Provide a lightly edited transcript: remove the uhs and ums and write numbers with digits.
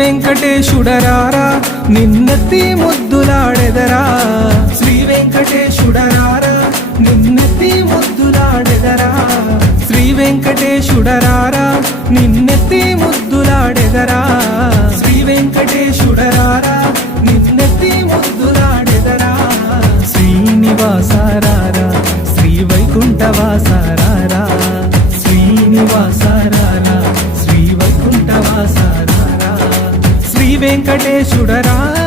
వెంకటేశుడరారా నిన్నెత్తి ముద్దులాడెదరా Shri వెంకటేశుడరారా నిన్నెత్తి ముద్దులాడెదరా Shri వెంకటేశుడరారా నిన్నెత్తి ముద్దులాడెదరా Shri వెంకటేశుడరారా నిన్నెత్తి ముద్దులాడెదరా శ్రీనివాసారారా Shri వైకుంఠవాసారారా శ్రీనివాసారారా Shri వైకుంఠవాసారారా Shri వెంకటేశుడరారా